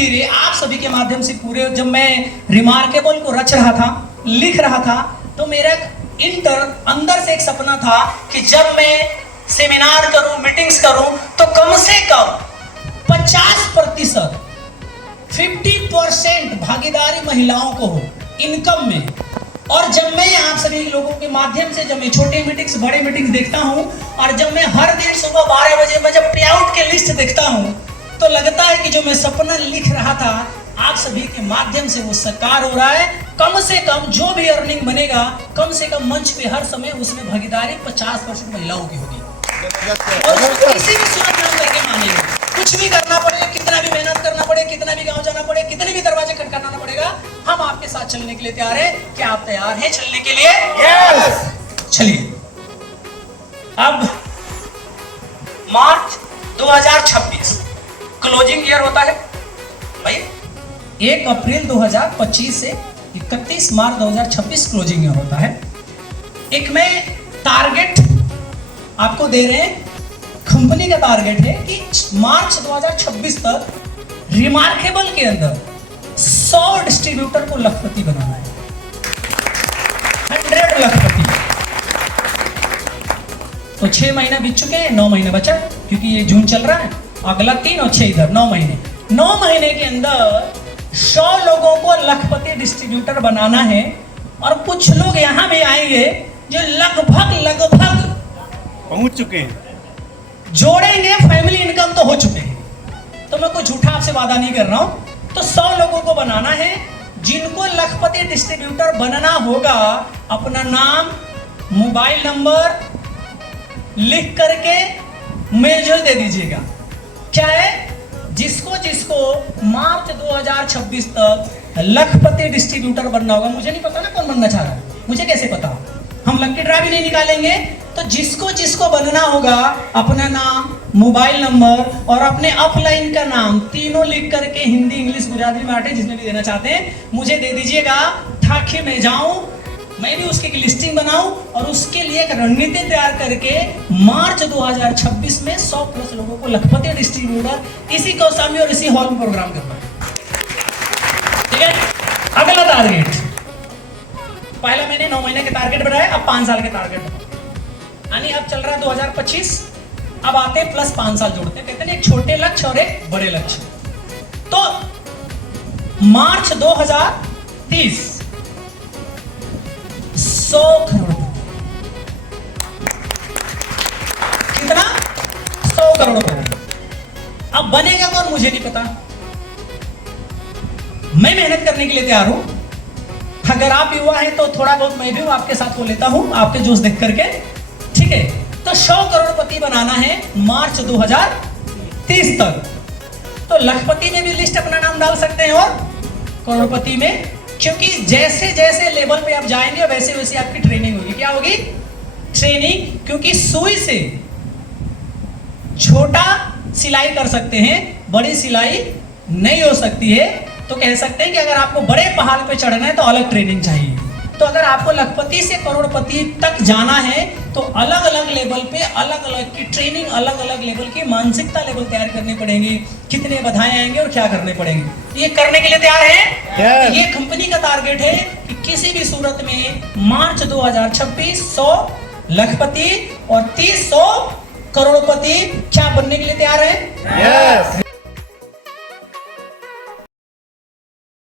धीरे आप सभी के माध्यम से पूरे, जब मैं रिमार्केबल को रच रहा था, लिख रहा था, तो मेरा अंदर से एक सपना था कि जब मैं सेमिनार करूं, मीटिंग्स करूं, तो कम से कम 50% 50% भागीदारी महिलाओं को हो इनकम में। और जब मैं आप सभी लोगों के माध्यम से, जब मैं छोटे मीटिंग्स, बड़े मीटिंग्स देखता हूं, और जब मैं हर दिन सुबह 12 बजे मैं जब पे आउट के लिस्ट देखता हूं, तो लगता है कि जो मैं सपना लिख रहा था आप सभी के माध्यम से वो साकार हो रहा है। कम से कम जो भी अर्निंग बनेगा, कम से कम मंच पे हर समय उसमें भागीदारी 50% महिलाओं की होगी। और उसको किसी भी सूरत में करके मानेंगे, कुछ भी करना पड़ेगा, कितना भी मेहनत करना पड़े, कितना भी गांव जाना पड़े, कितने भी दरवाजे खटखटाना पड़ेगा, हम आपके साथ चलने के लिए तैयार हैं। क्या आप तैयार हैं चलने के लिए? यस। चलिए, अब मार्च 2026 क्लोजिंग ईयर होता है भाई। 1 अप्रैल 2025 से 31 मार्च 2026 क्लोजिंग ईयर होता है। एक में टारगेट आपको दे रहे हैं, कंपनी का टारगेट है कि मार्च 2026 तक रिमार्केबल के अंदर 100 डिस्ट्रीब्यूटर को लखपति बनाना है। 100 लखपति। तो 6 महीने बीत चुके हैं, 9 महीने बचा, क्योंकि ये जून चल रहा है, अगला 3 और 6 इधर, 9 महीने। 9 महीने के अंदर 100 लोगों को लखपति डिस्ट्रीब्यूटर बनाना है। और कुछ लोग यहां भी आएंगे जो लगभग पहुंच चुके हैं, जोड़ेंगे, फैमिली इनकम तो हो चुके हैं। तो मैं कोई झूठा आपसे वादा नहीं कर रहा हूं। तो 100 लोगों को बनाना है जिनको लखपति डिस्ट्रीब्यूटर बनना होगा। अपना नाम, मोबाइल नंबर लिख करके मुझे दे दीजिएगा। क्या है, जिसको मार्च 2026 तक लखपति डिस्ट्रीब्यूटर बनना होगा। मुझे नहीं पता ना कौन बनना चाह रहा है, मुझे कैसे पता? हम लकी ड्रा भी नहीं निकालेंगे। तो जिसको बनना होगा, अपना नाम, मोबाइल नंबर और अपने अपलाइन का नाम तीनों लिख करके, हिंदी, इंग्लिश, गुजराती, मराठी, जिसमें भी देना चाहते हैं मुझे दे दीजिएगा, ताकि मैं जाऊं, मैं भी उसकी लिस्टिंग बनाऊं और उसके लिए एक रणनीति तैयार करके मार्च 2026 में 100+ लोगों को लखपति डिस्ट्रीब्यूटर इसी कौसामी और इसी हॉल में प्रोग्राम करना है। ठीक है, अगला टारगेट, पहला मैंने 9 महीने के टारगेट बनाया, अब 5 साल के टारगेट बनाया। यानी अब चल रहा है 2025, अब आते हैं प्लस 5 साल जोड़ते हैं, कहते हैं एक छोटे लक्ष्य और एक बड़े लक्ष्य। तो मार्च 2030 100 करोड़, कितना? 100 करोड़। अब बनेगा कौन मुझे नहीं पता, मैं मेहनत करने के लिए तैयार हूं। अगर आप युवा हैं तो थोड़ा बहुत मैं भी आपके साथ हो लेता हूं, आपके जोश देख करके। ठीक है, तो 100 करोड़पति बनाना है मार्च 2030 तक। तो लखपति में भी लिस्ट अपना नाम डाल सकते हैं और करोड़पति में, क्योंकि जैसे जैसे लेवल पे आप जाएंगे वैसे वैसे आपकी ट्रेनिंग होगी। क्या होगी? ट्रेनिंग। क्योंकि सुई से छोटा सिलाई कर सकते हैं, बड़ी सिलाई नहीं हो सकती है। तो कह सकते हैं कि अगर आपको बड़े पहाड़ पे चढ़ना है तो अलग ट्रेनिंग चाहिए। तो अगर आपको लखपति से करोड़पति तक जाना है तो अलग अलग लेवल पे अलग अलग की ट्रेनिंग, अलग अलग लेवल की मानसिकता लेवल तैयार करनी पड़ेगी। कितने बाधाएं आएंगे और क्या करने पड़ेंगे, ये करने के लिए तैयार है। ये कंपनी का टारगेट है कि किसी भी सूरत में मार्च 2026 100 लखपति और 30 100 करोड़पति क्या बनने के लिए तैयार है।